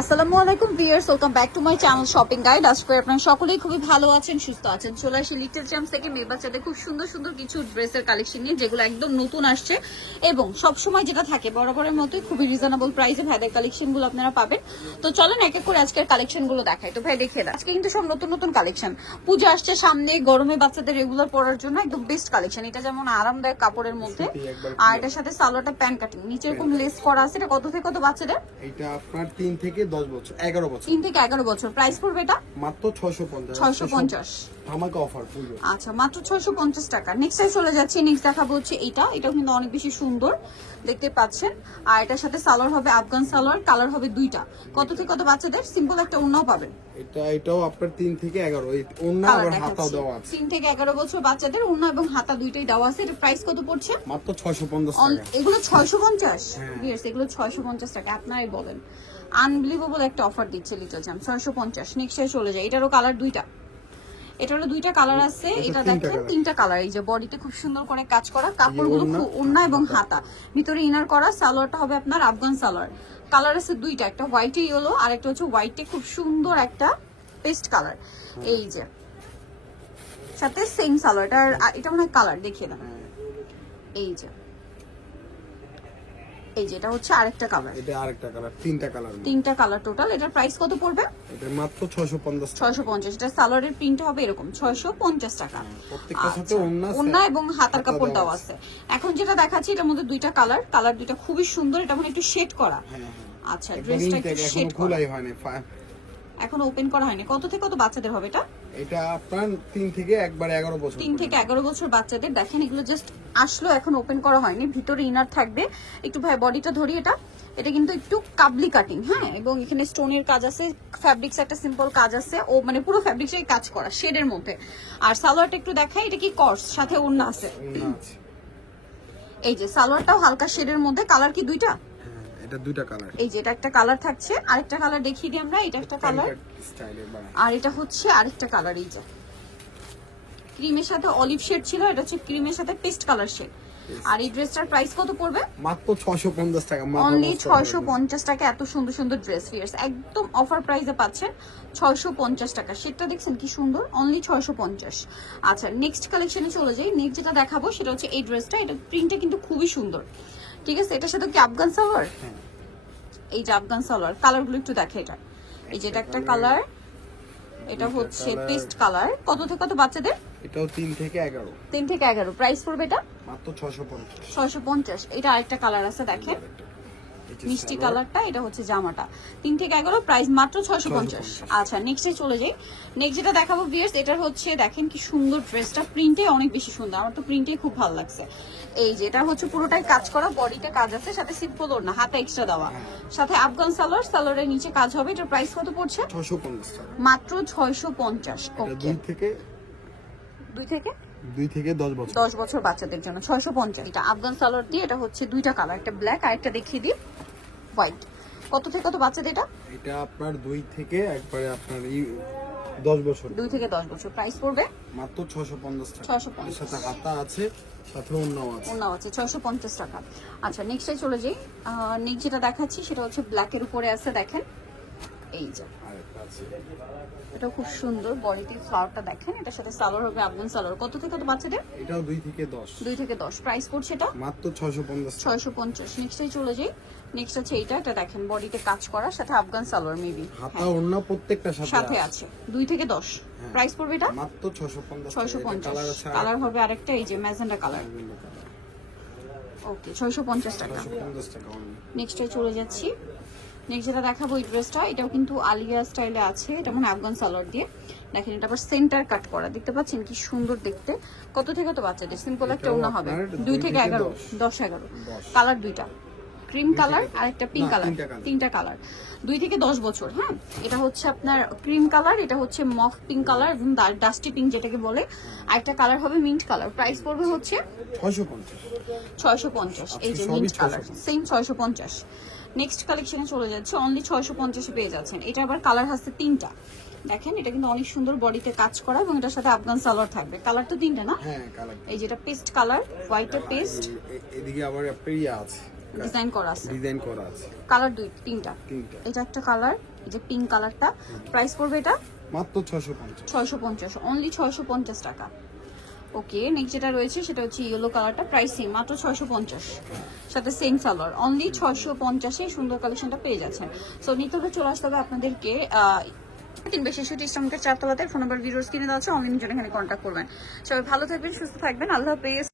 আসসালামু আলাইকুম viewers, welcome back to my channel shopping guide. আজকে আপনারা সকলেই খুবই ভালো আছেন, সুস্থ আছেন। চলে আসি লিটল চ্যাম্পস থেকে মেয়ে বাচ্চাদের খুব সুন্দর সুন্দর কিছু ড্রেসের কালেকশন নিয়ে, যেগুলো একদম নতুন আসছে এবং সবসময় যেটা থাকে বরাবরের মতোই খুবই রিজনেবল প্রাইসে ভাইদের কালেকশনগুলো আপনারা পাবেন। তো চলেন এক এক করে আজকের কালেকশনগুলো দেখাই। তো ভাই দেখিয়ে দেন, আজকে কিন্তু সব নতুন নতুন কালেকশন। পূজা আসছে সামনে, গরমে বাচ্চাদের রেগুলার পরার জন্য একদম বেস্ট কালেকশন। এটা যেমন আরামদায়ক কাপড়ের মধ্যে, আর এটার সাথে সালোয়ারটা প্যান্ট কাটিং, নিচে এরকম লেস করা আছে। এটা কত থেকে কত বাচ্চাদের? এটা আপনার 3 থেকে 10 বছর 11 বছর 3 থেকে 11 বছর। প্রাইস পড়বে এটা মাত্র 650 650। ধামাকা অফার পুরো। আচ্ছা, মাত্র 650 টাকা। নেক্সট চলে যাচ্ছি, নেক্সট দেখাবো হচ্ছে এটাও কিন্তু অনেক বেশি সুন্দর দেখতে পাচ্ছেন। আর এটার সাথে সালোয়ার হবে আফগান সালোয়ার, কালার হবে দুইটা। কত থেকে কত বাচ্চাদের? সিম্পল একটা ওড়নাও পাবেন। এটাও আপনার 3 থেকে 11, এই ওড়না আর হাতাও দেওয়া আছে। 3 থেকে 11 বছর বাচ্চাদের ওড়না এবং হাতা দুইটাই দেওয়া আছে। এটা প্রাইস কত পড়ছে? মাত্র 650 টাকা। এগুলো 650। ভিউয়ার্স, এগুলো 650 টাকা। আপনারাই বলেন, আনবিলিভেবল একটা অফার দিচ্ছে লিটল চ্যাম্প। 650। নেক্সট চলে যায়, এটারও কালার দুইটা। এটারও দুইটা কালার আছে। এটা দেখেন তিনটা কালার। এই যে বডিতে খুব সুন্দর করে কাজ করা, কাপড়গুলো খুব ওড়না এবং হাতা, ভিতরে ইনার করা। সালোয়ারটা হবে আপনার আফগান সালোয়ার। কালার আছে দুইটা, একটা হোয়াইটে ইয়েলো আর একটা হচ্ছে হোয়াইটে খুব সুন্দর একটা পেস্ট কালার। এই যে সাথে সেম সালোয়ার। এটা মনে হয় কালার দেখিয়ে দেন। এই যে এটা হচ্ছে আরেকটা কালার। এটা আরেকটা কালার, তিনটা কালার টোটাল। এটার প্রাইস কত পড়বে? এটা মাত্র 650 টাকা। 650। এটা সালোয়ারের প্রিন্ট হবে এরকম 650 টাকা। প্রত্যেকটার সাথে ওড়না এবং হাতার কাপড় দেওয়া আছে। এখন যেটা দেখাচ্ছি এটার মধ্যে দুইটা কালার দুইটা খুবই সুন্দর। এটা মানে একটু শেড করা। আচ্ছা, ড্রেসটা একটু শেড করা, খোলাই হয়নি, এখন ওপেন করা হয়নি। কত থেকে কত বাচ্চাদের হবে এটা? এটা আপনার 3 থেকে একবার 11 বছর। 3 থেকে 11 বছর বাচ্চাদের। দেখেন এগুলো জাস্ট আসলো, এখন ওপেন করা হয়নি। ভিতরে ইনার থাকবে। একটু ভাই বডিটা ধরি। এটা কিন্তু একটু কাবলি কাটিং, হ্যাঁ, এবং এখানে স্টোনের কাজ আছে, ফ্যাব্রিক্স একটা সিম্পল কাজ আছে। ও মানে পুরো ফ্যাব্রিক্সটাই কাজ করা শেডের মধ্যে। আর সালোয়ারটা একটু দেখাই, এটা কি কর্স সাথে ওড়না আছে। এই যে সালোয়ারটাও হালকা শেডের মধ্যে। কালার কি দুইটা? এটা দুইটা কালার। এই যে এটা একটা কালার থাকছে, আরেকটা কালার দেখিয়ে দিই আমরা। এটা একটা কালার, আর এটা হচ্ছে আরেকটা কালার। এই যে ক্রিমের সাথে অলিভ শেড ছিল, এটা হচ্ছে ক্রিমের সাথে পেস্ট কালার শেড। আর এই ড্রেসটার প্রাইস কত পড়বে? মাত্র 650 টাকা। অনলি 650 টাকা। এত সুন্দর সুন্দর ড্রেস ফিয়ার্স একদম অফার প্রাইসে পাচ্ছেন 650 টাকা। সেটা দেখছেন কি সুন্দর, অনলি 650। আচ্ছা, নেক্সট কালেকশনে চলে যাই। নেক্সট যেটা দেখাবো সেটা হচ্ছে এই ড্রেসটা। এটা প্রিন্টটা কিন্তু খুবই সুন্দর, ঠিক আছে। এটার সাথে কি আফগান সালোয়ার? এই যে আফগান সালোয়ার। কালারগুলো একটু দেখে। এই যে এটা একটা কালার, এটা হচ্ছে পেস্ট কালার। কত থেকে কত বাচ্চাদের? এটাও 3 থেকে 11। 3 থেকে 11। প্রাইস পড়বে এটা মাত্র 650। 650। এটা আরেকটা কালার আছে, দেখেন মিষ্টি কালারটা। এটা হচ্ছে জামাটা। 3 থেকে 11, প্রাইস মাত্র 650। আচ্ছা, নেক্সটে চলে যাই। নেক্সট যেটা দেখাবো ভিউয়ার্স, এটার হচ্ছে দেখেন কি সুন্দর ড্রেসটা। প্রিন্টে অনেক বেশি সুন্দর, আমার তো প্রিন্টে খুব ভালো লাগছে। এই যে এটা হচ্ছে পুরোটাই কাজ করা, বডিতে কাজ আছে, সাথে সিম্পল ওড়না, হাতে এক্সট্রা দেওয়া, সাথে আফগান সালোয়ার। সালোয়ারের নিচে কাজ হবে। এটার প্রাইস কত পড়ছে? 650 টাকা। মাত্র 650। ওকে, 2 থেকে 10 বছর। 10 বছর বাচ্চাদের জন্য 650। এটা আফগান সালোয়ার দিয়ে, এটা হচ্ছে দুইটা কালার, একটা ব্ল্যাক আর একটা দেখিয়ে দিই হোয়াইট। কত থেকে কত বাচ্চাদের এটা? এটা আপনার 2 থেকে একবারে আপনার 10 বছর। 2 থেকে 10 বছর। প্রাইস পড়বে মাত্র 650 টাকা। 650। এর সাথে হাতা আছে, সাথে ওড়নাও আছে। ওড়নাও আছে, 650 টাকা। আচ্ছা, নেক্সটে চলে যাই। নেক্সট যেটা দেখাচ্ছি সেটা হচ্ছে ব্ল্যাকের উপরে আছে, দেখেন এই যে আরেকটা আছে, এটা খুব সুন্দর। বডিতে ফ্লাওয়ারটা দেখেন। এটার সাথে সালোয়ার হবে আফগান সালোয়ার। কত থেকে কত বাচ্চাদের? এটাও 2 থেকে 10। 2 থেকে 10। প্রাইস পড়ছে এটা মাত্র 650। 650। নেক্সটে চলে যাই। নেক্সট হচ্ছে এটা দেখেন বডিতে কাজ করা, সাথে আফগান সালোয়ার মেবি হাতা ওড়না প্রত্যেকটা সাথে আছে। 2 থেকে 10। প্রাইস পড়বে এটা মাত্র 650। 650। কালার হবে আরেকটা, এই যে ম্যাজেন্টা কালার। ওকে, 650 টাকা। 650 টাকা। নেক্সটে চলে যাচ্ছি। নেক্সট যেটা দেখাবো এই ড্রেসটা, এটাও কিন্তু আলিয়া স্টাইলে আছে। এটা মানে আফগান সালোয়ার দিয়ে, দেখেন এটা আবার সেন্টার কাট করা, দেখতে পাচ্ছেন কি সুন্দর দেখতে। কত থেকে কত বাচ্চাদের? সিম্পল একটা ওড়না হবে। 2 থেকে 11, 10 11। কালার দুইটা, ক্রিম কালার আর একটা পিঙ্ক কালার, তিনটা কালার। 2 থেকে 10 বছর। হ্যাঁ, এটা হচ্ছে আপনার ক্রিম কালার, এটা হচ্ছে মফ পিঙ্ক কালার এবং ডাস্টি পিঙ্ক যেটাকে বলে, আর একটা কালার হবে মিন্ট কালার। প্রাইস পড়বে হচ্ছে 650। এই যে মিন্ট কালার, সেম 650। নেক্সট কালেকশনে চলে যাচ্ছে, অনলি 650 পেয়ে যাচ্ছেন। এটা আবার কালার আছে তিনটা, দেখেন এটা কিন্তু অনেক সুন্দর, বডিতে কাজ করা এবং এটার সাথে আফগান সালোয়ার থাকবে। কালার তো তিনটা না? হ্যাঁ, কালার। এই যেটা পেস্ট কালার, হোয়াইটের পেস্ট, এদিকে আবার একটা ইয়া আছে, ডিজাইন করা আছে, ডিজাইন করা আছে, কালার তিনটা। তিনটা। এটা একটা কালার, এই যে পিঙ্ক কালারটা। প্রাইস পড়বে এটা মাত্র 650, 650, অনলি 650 টাকা। ওকে, নেক্সট যেটা রয়েছে সেটা হচ্ছে ইয়েলো কালারটা, প্রাইস সেম, মাত্র 650, সাথে সেম সালোয়ার, অনলি 650 এ সুন্দর কালেকশনটা পেয়ে যাচ্ছেন। সো নিতে হবে, চলে আসতে হবে আপনাদেরকে 3/66 ইস্টার্ন মার্কেট 4 তলাতে। ফোন নাম্বার ভিডিওস কিনে দেওয়া আছে, অনলাইনের জন্য এখানে কন্ট্যাক্ট করবেন। সবাই ভালো থাকবেন, সুস্থ থাকবেন, আল্লাহ হাফেজ।